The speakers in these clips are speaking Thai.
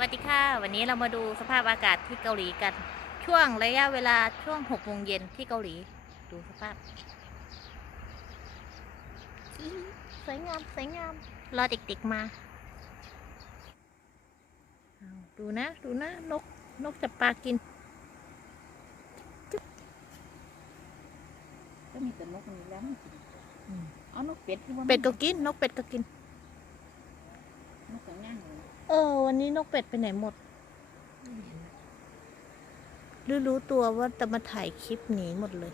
วัสดีค่ะ วันนี้เรามาดูสภาพอากาศที่เกาหลีกัน ช่วงระยะเวลาช่วงหกโมงเย็นที่เกาหลี ดูสภาพอี้สวยงาม สวยงาม รอเด็กๆมาเอาดูนะ ดูนะ นก นกจับปลากิน ก็มีแต่นกนี่แล้วมันกินอืมเอานกเป็ดที่ว่าเป็ดก็กิน นกเป็ดก็กิน นกกระง่าง เลยเออ วันนี้นกเป็ดไปไหนหมดหรือรู้ตัวว่าจะมาถ่ายคลิปหนีหมดเลย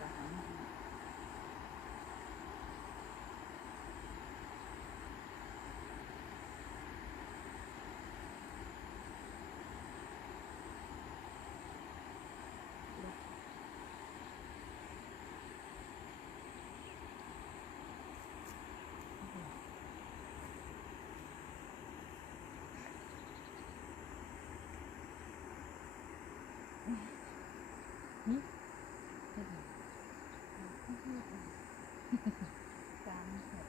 สหาย สามหก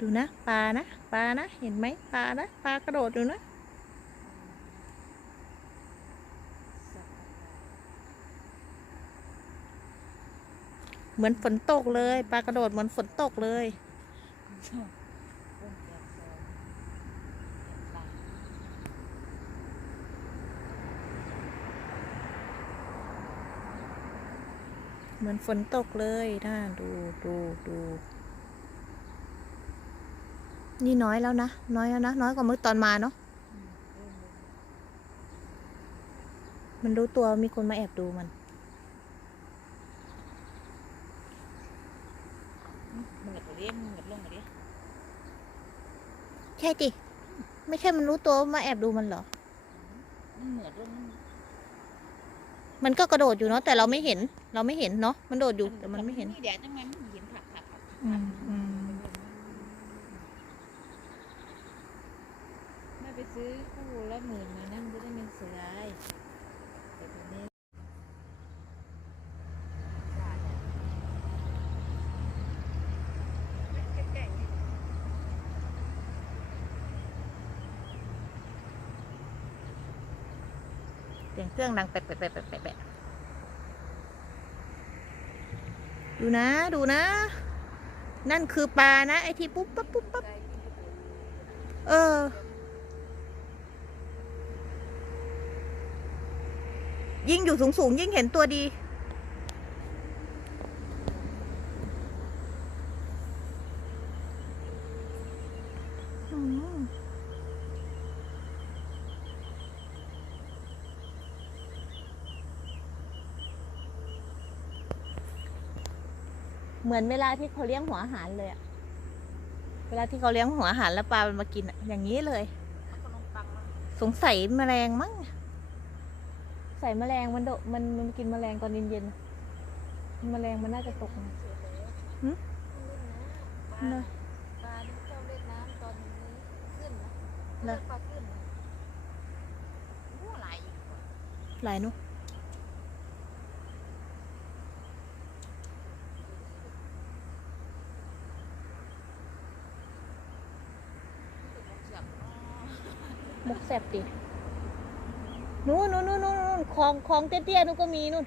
ดูนะปลานะปลานะ เห็นไหมปลานะปลากระโดดอยู่นะเหมือนฝนตกเลยปลากระโดดเหมือนฝนตกเลย ชอบต้นแกะซอยแกะปลา เห มือนฝนตกเลยนะดูดูดูนี่น้อยแล้วนะ น้อยแล้วนะ น้อยกว่าเมื่อตอนมาเนาะอืมเริ่มเลยมันรู้ตัวมีคนมาแอบดูมันอืมเหมือนกับเลี้ยงเหมือนลงมาดิใช่จิไม่ใช่มันรู้ตัวว่ามาแอบดูมันเหรอมันเหมือนลง มันมันก็กระโดดอยู่เนาะแต่เราไม่เห็น เราไม่เห็นเนาะมันโดดอยู่แต่มันไม่เห็นนี่แดดจังไงมันเห็นผักผักผักอืมอืมไม่ไปซื้อคู่ละหมื่นมานั่งจะได้เงินเสียไอ้แต่ตอนนี้ว่าเนี่ยใกล้ๆนี่ เสียงเครื่องดังแปะแปะแปะแปะแปะแปะดูนะ ดูนะ นั่นคือปลานะ ไอที่ปุ๊บปั๊บปุ๊บปั๊บเออ ยิ่งอยู่สูงสูงยิ่งเห็นตัวดี อืม เหมือนเวลาที่เขาเลี้ยงหัวอาหารเลยอะเวลาที่เขาเลี้ยงหัวอาหารแล้วปลามันมากินอะอย่างนี้เลยเอาขนมปังมาสงสัยแมลงมั้งใส่แมลงมันโดมันมันกินแมลงตอนเย็นๆแมลงมันน่าจะตกมาเสร็จแล้วหึเล่นเลน้ำยปลาปลาที่ชอบเล่นน้ำตอนนี้ขึ้นนะเหรอเรียกปลาขึ้นนะโอ้หลายอีกว่ะหลายนุรู้สึก มุกแสบดินู่นนู่นนู่นนู่นคองคลองเตี้ยๆนู่นก็มีนู่น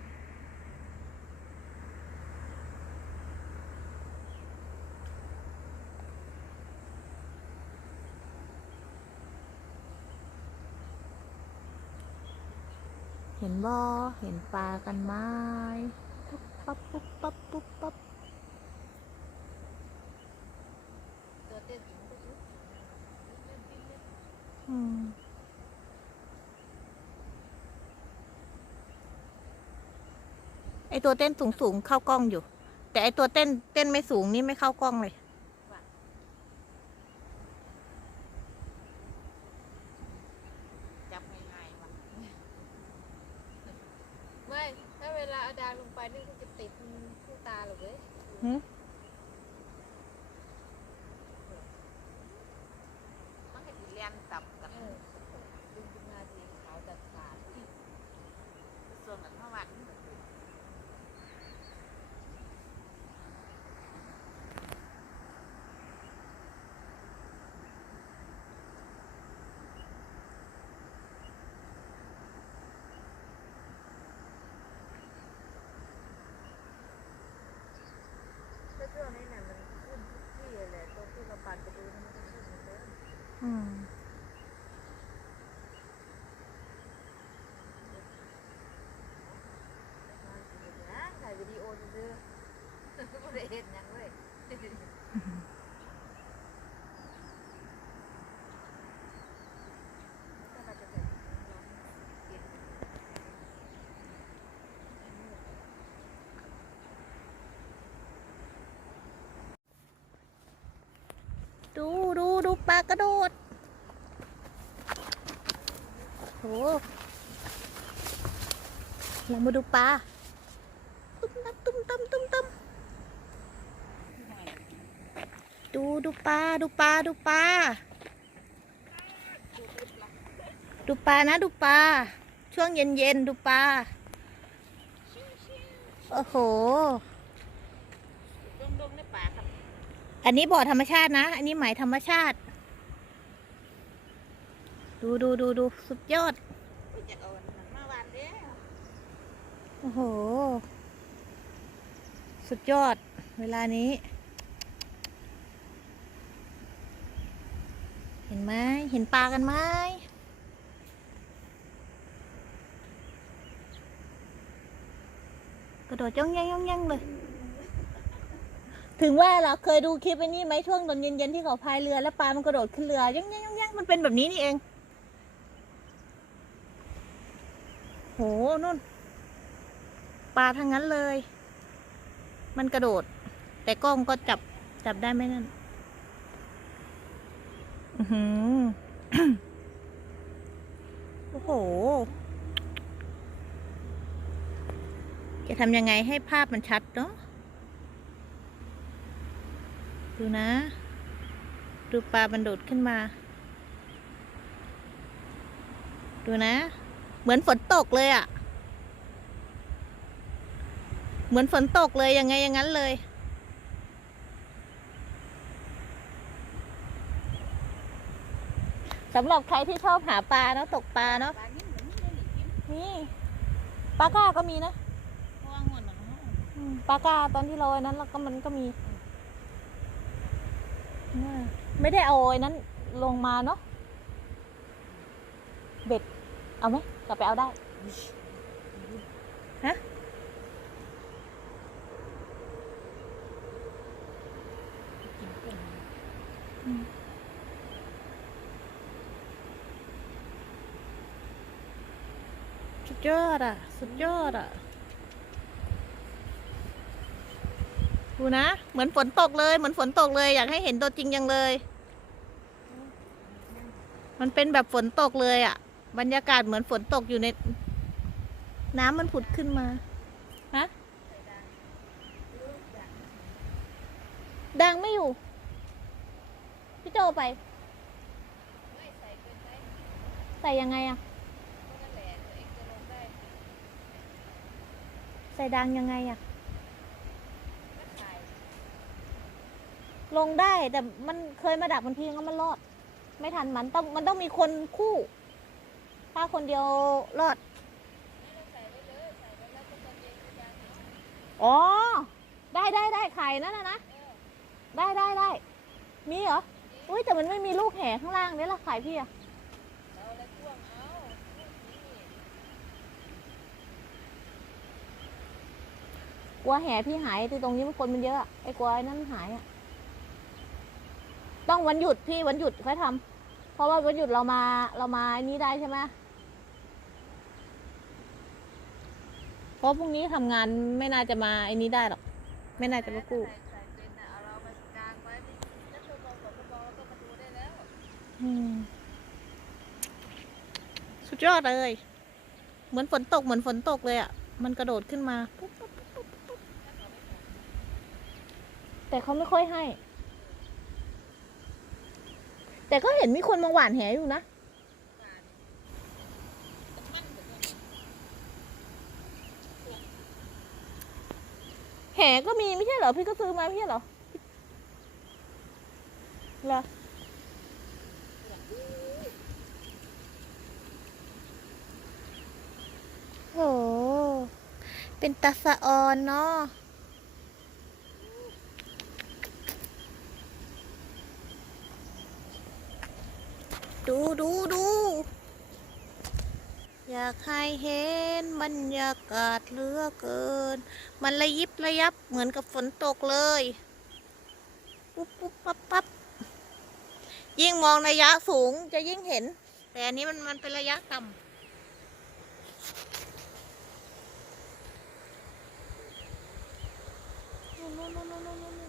เห็นบ่เห็นปลากันไหมปุ๊บปั๊บปุ๊บปั๊บปุ๊บปั๊บ ตัวเต้นสูงสูงๆเข้ากล้องอยู่ แต่ไอตัวเต้นเต้นไม่สูงนี่ไม่เข้ากล้องเลย จับง่ายๆว่ะไม่ถ้าเวลาเอาดาวลงไปนี่ก็จะติดคู่ตาหรอกเว้ย หืม มันก็สิเรียนตับกัน เออดึงขึ้นมาสีขาวจัดขาด ส่วนกันเมื่อวาน ถ้าช่วงนี้เนี่ยมันขึ้นทุกที่เลยตรงที่เราปั่นไปดูนี่มันก็ขึ้นเหมือนเดิมอืมมาสิเห็นหยังถ่ายวิดีโอซื้อๆไม่ได้เห็นหยังเลยถ้าเราจะใส่ถุงลองเก็บ ดูดูดูปลากระโดดโหเรามาดูปลาตุ้มตั้มตุ้มตั้มตุ้มตั้มดูดูปลาดูปลาดูปลาดูปลานะดูปลาช่วงเย็นเย็นดูปลาโอ้โห ดงๆในป่าครับ อันนี้บ่อธรรมชาตินะ อันนี้หมายธรรมชาติ ดูดูดูดูสุดยอด โอ้โห สุดยอด เวลานี้ เห็นไหมเห็นปลากันไหมกระโดดย่องย่งย่องย่งเลย ถึงว่าเราเคยดูคลิปไอ้นี่ไหมช่วงตอนเย็นๆที่เขาพายเรือแล้วปลามันกระโดดขึ้นเรือย่องแย่งย่องแย่งมันเป็นแบบนี้นี่เอง โหนู่น ปลาทั้งนั้นเลย มันกระโดด แต่กล้องก็จับจับได้ไหมนั่นอือโอ้โห จะทำยังไงให้ภาพมันชัดเนาะ ดูนะ ดูปลามันโดดขึ้นมา ดูนะ เหมือนฝนตกเลยอะ่ะ เหมือนฝนตกเลยยังไงอย่างนั้นเลย สำหรับใครที่ชอบหาปลาเนาะตกปลาเนาะป่านี้เหมือนนี่เลยนี่กินนี่ปลาก้าก็มีนะเพราะว่างวดหลังเขาอืมปลาก้าตอนที่เราไอ้นั้นเราก็มันก็มีน่า ไม่ได้เอาไอ้นั้นลงมาเนาะเบ็ด เอาไหมกลับไปเอาได้ ฮะกินกุ้งสุดยอดอะ สุดยอดอะ ดูนะ เหมือนฝนตกเลย เหมือนฝนตกเลย อยากให้เห็นตัวจริงยังเลย มันเป็นแบบฝนตกเลยอะ บรรยากาศเหมือนฝนตกอยู่ใน น้ำมันผุดขึ้นมา ฮะ ดังไม่อยู่ พี่โจไป ใส่ยังไงอะก็นั่นแหละใส่ดังยังไงอะ ลงได้ แต่มันเคยมาดักมันทีก็มันรอด ไม่ทันมันต้องมันต้องมีคนคู่ ถ้าคนเดียวรอดอ๋อ ได้ได้ได้ไข่นั่นนะนะ ได้ได้ได้มีเหรอ อุ้ยแต่มันไม่มีลูกแห่ข้างล่างนี่ละไข่พี่อะกลัวแห่พี่หายที่ตรงนี้มันคนมันเยอะไอ้กลัวไอ้นั่นหายอะ ต้องวันหยุดพี่วันหยุดค่อยทำเพราะว่าวันหยุดเรามาเรามาไอ้นี้ได้ใช่ไหมเพราะพรุ่งนี้ทำงานไม่น่าจะมาไอ้นี้ได้หรอก ไม่น่าจะมากู้ใส่เป็นน่ะเอาเรามากางไว้ที่แล้วคือมองสองมองแล้วก็มาดูได้แล้วอืมสุดยอดเลย เหมือนฝนตกเหมือนฝนตกเลยอะ่ะ มันกระโดดขึ้นมาปุ๊บปุ๊บปุ๊บปุ๊บปุ๊บแต่เขาไม่ค่อยให้ แต่ก็เห็นมีคนมาหวานแหอยู่นะ แหก็มีไม่ใช่เหรอ พี่ก็ซื้อมาไม่ใช่เหรอเหรอโห เป็นตาสะออนเนาะ ดูดูดู อยากให้เห็นบรรยากาศเลือเกิน มันระยิบระยับเหมือนกับฝนตกเลยปุ๊บปุ๊บปั๊บปั๊บยิ่งมองระยะสูงจะยิ่งเห็น แต่อันนี้มันมันเป็นระยะต่ำนู่นนู่นนู่นนู่น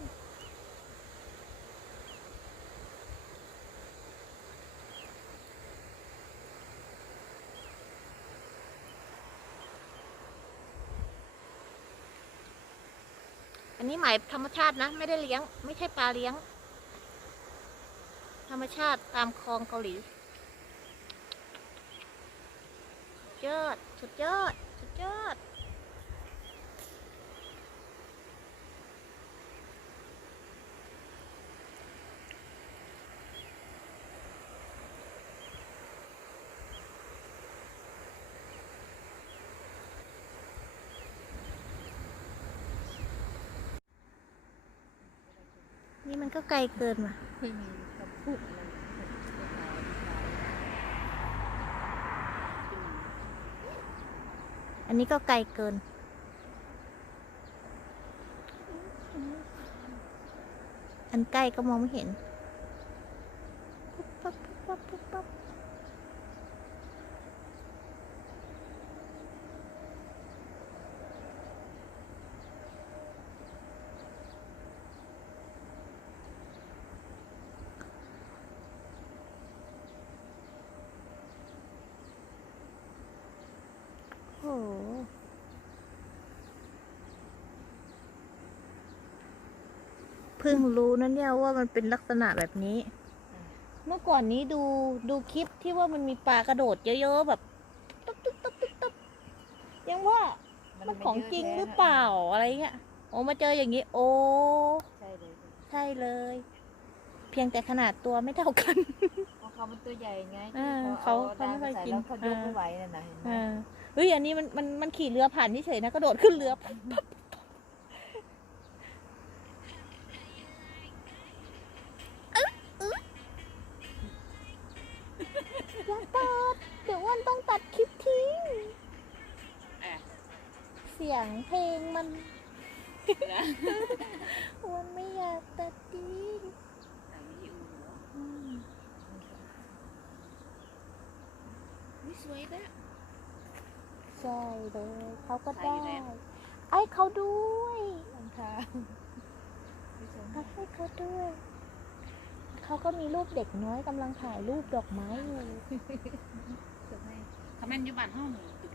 อันนี้หมายธรรมชาตินะ ไม่ได้เลี้ยง ไม่ใช่ปลาเลี้ยง ธรรมชาติตามคลองเกาหลีสุดยอดสุดยอด สุดยอด นี่มันก็ไกลเกินว่ะ ไม่มีคำพูดอะไรอันนี้ก็ไกลเกิน อันใกล้ก็มองไม่เห็น ปุ๊บปั๊บปุ๊บปั๊บปุ๊บปั๊บโอ้โห เพิ่งรู้นะเนี่ยว่ามันเป็นลักษณะแบบนี้ เมื่อก่อนนี้ดูดูคลิปที่ว่ามันมีปลากระโดดเยอะๆแบบตุ๊บตุ๊บตุ๊บตุ๊บตุ๊บยังว่ามันของจริงหรือเปล่าอะไรเงี้ยโอ้มาเจออย่างนี้ โอ้ใช่เลยใช่เลย เพียงแต่ขนาดตัวไม่เท่ากันเพราะเขามันตัวใหญ่ไงอ่าที่เขาเขาเอาเขาไม่น้ำค่อยใส่กินแล้วเขายกอ่าไม่ไหวนั่นนะเห็นไหมอ่าเฮ้ยอันนี้มันมันมันขี่เรือผ่านเฉยๆนะกระโดดขึ้นเรือปั๊บปั๊บปั๊บ เดี๋ยวอ้วันต้องตัดคลิปทิ้ง อะเสียงเพลงมันอ้วันไม่อยากตัดทิ้งถ่ายวิดีโอเหรออืมอุ๊ยสวยนะใช่เลยเขาก็ใส่ได้อยู่แล้วไอ้เขาด้วยรองเท้าไม่ใช่เอาให้เขาด้วย เขาก็มีรูปเด็กน้อยกำลังถ่ายรูปดอกไม้อยู่ กิดให้ถ้าแม่นอยู่บ้านเฮานี่เป็น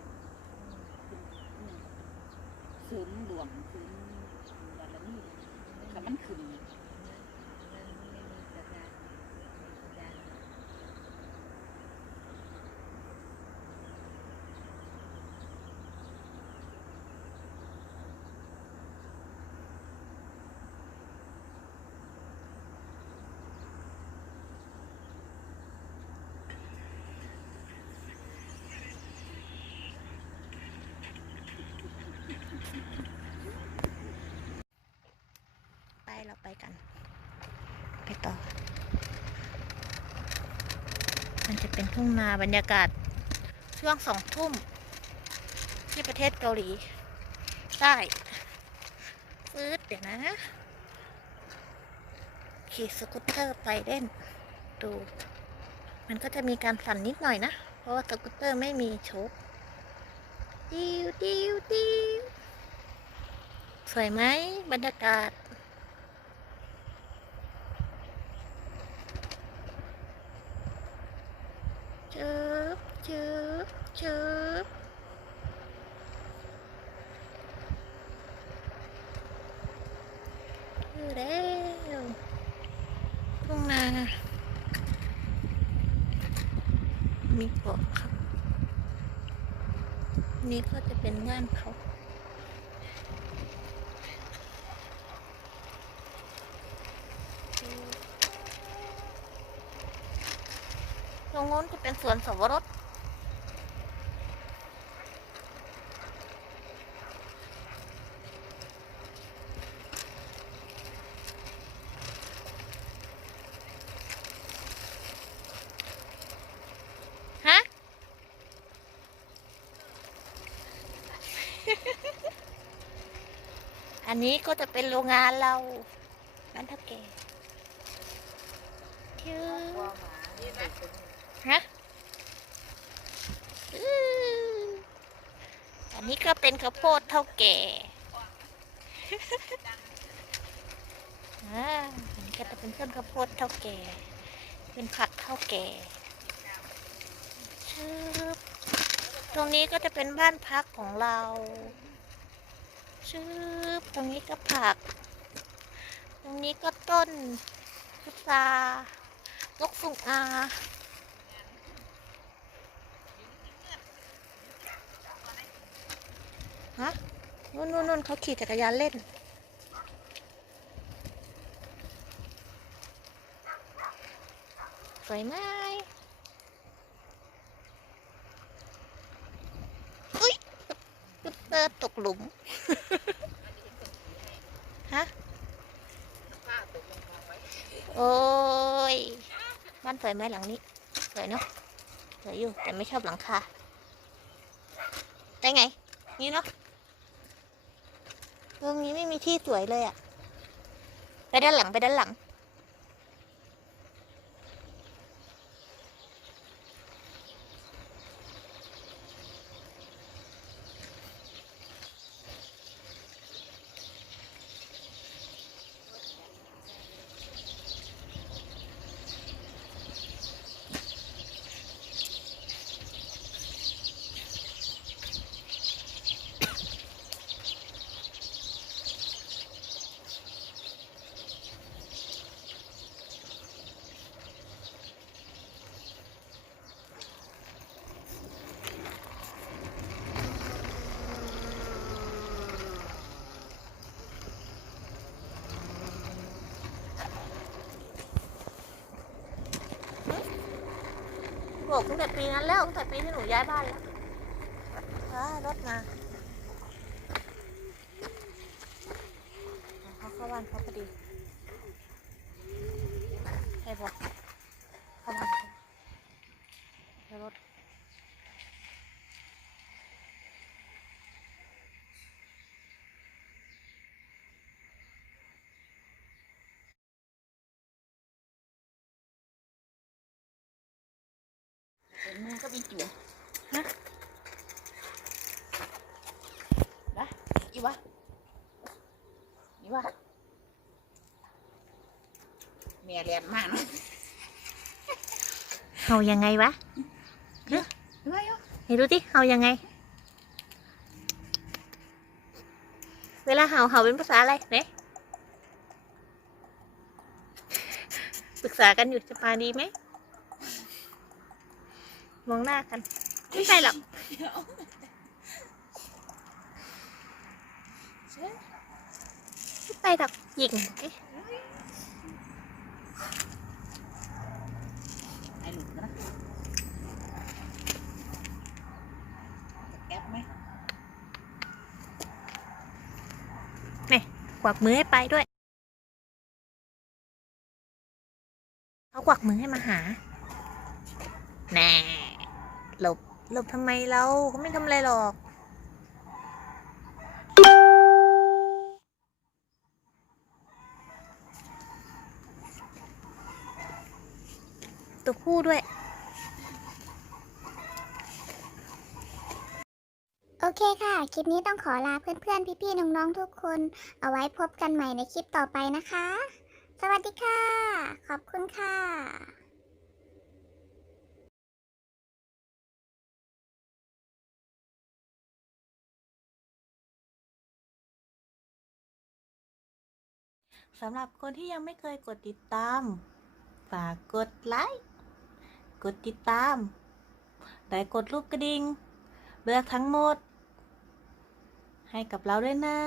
ศูนย์หลวงศูนย์บารมีถ้ามันขึ้น นั่นไม่มีสัญญาณสัญญาณ ไปกัน ไปต่อ มันจะเป็นทุ่งนาบรรยากาศ ช่วงสองทุ่ม ที่ประเทศเกาหลีใต้ปื๊ดเดี๋ยวนะขี่สกูตเตอร์ไปเล่น ดู มันก็จะมีการสั่นนิดหน่อยนะ เพราะว่าสกูตเตอร์ไม่มีโชคดิวดิวดิวสวยไหมบรรยากาศ เจิบเจิบเจิบถึงแล้วทุ่ งนา มีเกาะครับ นี่ก็จะเป็นบ้านเขาตรงโน้นจะเป็นสวนสวรส ฮะ อันนี้ก็จะเป็นโรงงานเราบ้านทับแก่ชื่อกลัวหมานี่เกเป็นฮะอันนี้ก็เป็นข้าวโพดเท่าแก่อ่าอันนี้ก็จะเป็นต้นข้าวโพดเท่าแก่ เป็นผักเท่าแก่ชืบตรงนี้ก็จะเป็นบ้านพักของเรา ชืบตรงนี้ก็ผัก ตรงนี้ก็ต้นพุทรานกสุงอาฮะนู่นนู่นนู่นเขาขี่จักรยานเล่น สวยไหมอุ้ยตุ๊ดเตอร์ตกหลุม ฮะ ป้าตกลงมาไว้ โอ้ย บ้านส วยไหมหลังนี้ สวยเนาะ สวยอยู่ แต่ไม่ชอบหลังคา ได้ไง นี่เนาะตรงนี้ไม่มีที่สวยเลยอะไปด้านหลังไปด้านหลัง กตั้งแต่ปีนั้นแล้วตั้งแต่ปีที่หนูย้ายบ้านแล้วรถมาเข้าบ้านเขาพอดีใช่ปะเข้าบ้านเขาแล้วรถ เป็นมือก็มีจุ๋มฮะนะอีวะอีวะเมียเรียนมากเนาะเฮายังไงวะอีวะยกไหนดูดิเฮายังไง เวลาเห่าเห่าเป็นภาษาอะไรเนี่ยปรึกษากันอยู่จะมาดีไหม มองหน้ากัน ไม่ใช่หรอกไม่ไปหรอกหยิงเอ๊ะไอ้หลุดนะจะแก๊ปไหมกวักมือให้ไปด้วยเขากวักมือให้มาหาแน่ หลบหลบทำไมเราเขาไม่ทำอะไรหรอกตัวผู้ด้วย โอเคค่ะ คลิปนี้ต้องขอลาเพื่อนๆ พี่ๆ น้องๆ ทุกคน เอาไว้พบกันใหม่ในคลิปต่อไปนะคะ สวัสดีค่ะ ขอบคุณค่ะ สำหรับคนที่ยังไม่เคยกดติดตาม ฝากกดไลค์ กดติดตามแต่กดรูปกระดิ่ง เลือกทั้งหมด ให้กับเราด้วยนะ